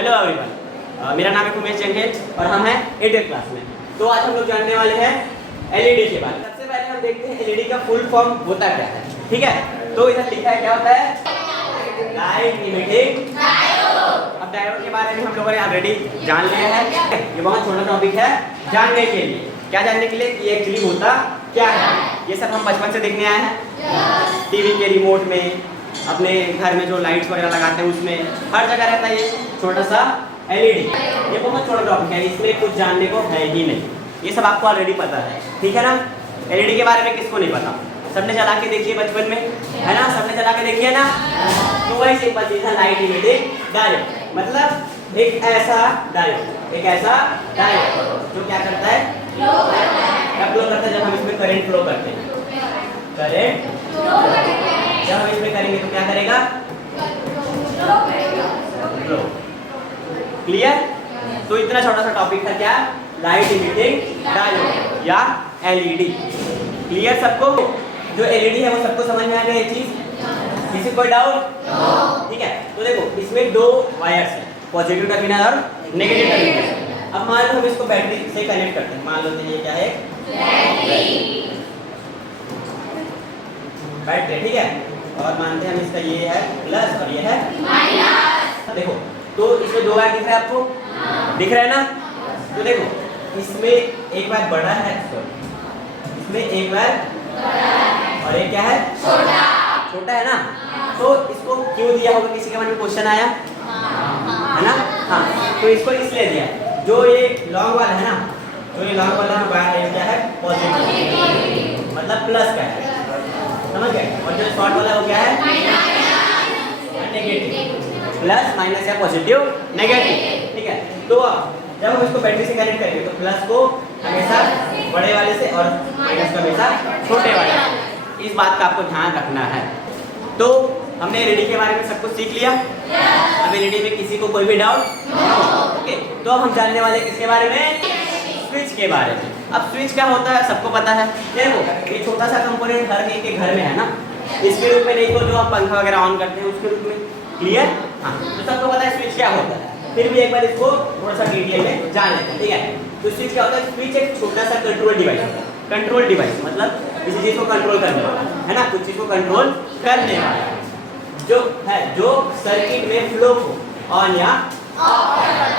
Hello everyone, मेरा नाम है उमेश जंगेल और हम हैं 8th क्लास में। तो आज हम लोग जानने वाले हैं एलईडी के बारे में। सबसे पहले हम देखते हैं एलईडी का फुल फॉर्म होता क्या है। ठीक है, तो इधर लिखा है क्या होता है, लाइट इमिटिंग डायोड। अब डायोड के बारे में हम लोगों ने ऑलरेडी जान लिया है। ये बहुत छोटा टॉपिक है जानने के लिए। क्या जानने के लिए, ये एक्चुअली होता क्या है। ये सब हम बचपन से देखने आए हैं, टीवी के रिमोट में, अपने घर में जो लाइट्स वगैरह लगाते हैं उसमें हर जगह रहता है ये छोटा सा एलईडी। ये बहुत छोटा टॉपिक है, इसमें कुछ जानने को है ही नहीं। ये सब आपको ऑलरेडी पता है, ठीक है ना। एलईडी के बारे में किसको नहीं पता, सबने चला के देखिए बचपन में, है ना, सबने चला के देखिए ना। तो वही सिंपल चीज है लाइट इमिटिंग डायोड। मतलब एक ऐसा डायोड, एक ऐसा डायोड जो क्या करता है, कब फ्लो करता है, जब हम इसमें करंट फ्लो करते हैं। करंट जब हम इसमें करेंगे तो क्या करेगा, फ्लो। क्लियर। तो इतना छोटा सा टॉपिक था क्या, लाइट इमिटिंग डायोड या एलईडी। क्लियर सबको। जो एलईडी है वो सबको समझ में आ गया ये चीज, किसी कोई डाउट? ठीक है, तो देखो इसमें दो वायर्स हैं, पॉजिटिव टर्मिनल और नेगेटिव टर्मिनल। अब मान लो हम इसको बैटरी से कनेक्ट करते हैं। मान लो ये क्या है, बैटरी, ठीक है। और मानते हैं हम इसका ये है प्लस और ये है माइनस। देखो तो इसमें दो वायर दिख रहा है आपको, दिख रहा है ना। तो देखो इसमें एक वायर बड़ा है, इसमें एक वायर और एक क्या है, छोटा। छोटा है ना। तो इसको क्यों दिया होगा, किसी के मन में क्वेश्चन आया है ना। हाँ, तो इसको इसलिए दिया, जो ये लॉन्ग वाला है ना, जो ये लॉन्ग वाला वायर है क्या है, पॉजिटिव, मतलब प्लस का है, समझ गए। और जो शॉर्ट वाला वो क्या है, नेगेटिव। प्लस माइनस या पॉजिटिव नेगेटिव, ठीक है। तो जब हम इसको बैटरी से कनेक्ट करेंगे तो प्लस को हमेशा बड़े वाले से और माइनस को हमेशा छोटे वाले से। इस बात का आपको ध्यान रखना है। तो हमने एलईडी के बारे में सब कुछ सीख लिया। अब एलईडी में किसी को कोई भी डाउट? ओके, तो अब हम जानने वाले किसके बारे में, स्विच के बारे में। अब स्विच क्या होता है सबको पता है। देखो ये छोटा सा कंपोनेंट हर एक के घर में है ना, इसके रूप में नहीं तो जो आप पंखा वगैरह ऑन करते हैं उसके रूप में। क्लियर। हाँ, तो सबको पता है स्विच क्या होता है। फिर भी एक बार इसको थोड़ा सा डिटेल में जान लेते हैं, ठीक है। तो स्विच क्या होता है, स्विच एक छोटा सा कंट्रोल डिवाइस होता है। कंट्रोल डिवाइस मतलब किसी चीज को कंट्रोल करने वाला है ना, कुछ चीज को कंट्रोल करने वाला जो है, जो सर्किट में फ्लो को ऑन या ऑफ करता है।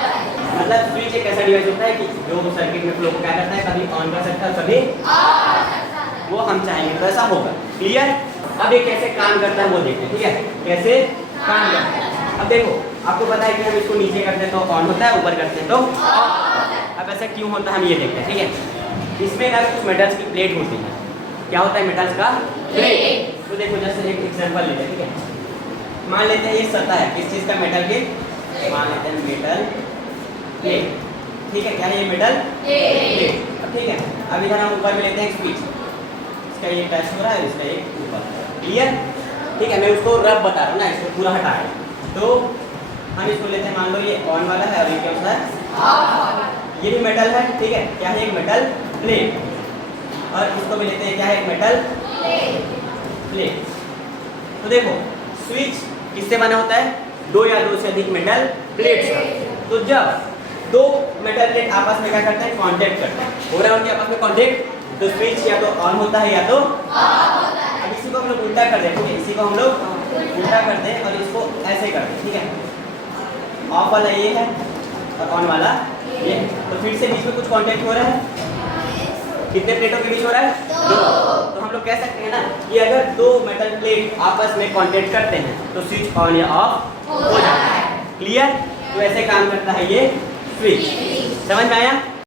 मतलब स्विच एक ऐसा डिवाइस होता है कि जो सर्किट में फ्लो को क्या करता है, कभी ऑन कर सकता है कभी ऑफ कर सकता है। वो हम चाहेंगे तो ऐसा होगा। क्लियर। अब ये कैसे काम करता है वो देखते हैं, ठीक है, कैसे काम करता है। अब देखो आपको पता है कि हम इसको नीचे करते हैं तो ऑन होता है, ऊपर करते हैं तो ऑफ। अब ऐसा क्यों होता है हम ये देखते हैं, ठीक है। इसमें ना कुछ मेटल्स की प्लेट होती है। क्या होता है, मेटल्स का प्लेट। तो देखो जैसे एक एग्जांपल लेते हैं, ठीक है। मान लेते हैं ये सतह है किस चीज का, मेटल के, मान लेते हैं मेटल प्लेट, ठीक है। क्या है ये, मेटल प्लेट। अब ठीक है, अब इधर हम ऊपर में लेते हैं स्विच, इसका ये टच हो रहा है, इसका एक ऊपर। क्लियर। ठीक है, मैं उसको रब बता रहा हूँ ना, इसको पूरा हटा रहा हूँ। तो हम इसको लेते हैं, मान लो ये ऑन वाला है और ये क्या होता है, ऑफ। ये भी मेटल है, ठीक है। क्या है, एक मेटल प्लेट। और इसको भी लेते हैं, क्या है, एक मेटल प्लेट। तो देखो स्विच किससे बना होता है, दो या दो से अधिक मेटल प्लेट्स का। तो जब दो मेटल प्लेट आपस में क्या करते हैं, कांटेक्ट करते हैं, हो रहा है उनके आपस में कांटेक्ट, तो स्विच या तो ऑन होता है या तो ऑफ होता है। अब इसी को हम लोग उल्टा कर दें, ठीक है, इसी को हम लोग उल्टा कर दें और इसको ऐसे कर दें, ठीक है। ऑफ वाला ये है और ऑन वाला ये है। तो फिर से बीच में कुछ कांटेक्ट हो रहा है, कितने प्लेटों के बीच हो रहा है, दो। तो हम लोग कह सकते हैं ना कि अगर दो मेटल प्लेट आपस में कांटेक्ट करते हैं तो स्विच ऑन या ऑफ हो जाता है। क्लियर। तो ऐसे काम करता है ये स्विच। समझ में आया।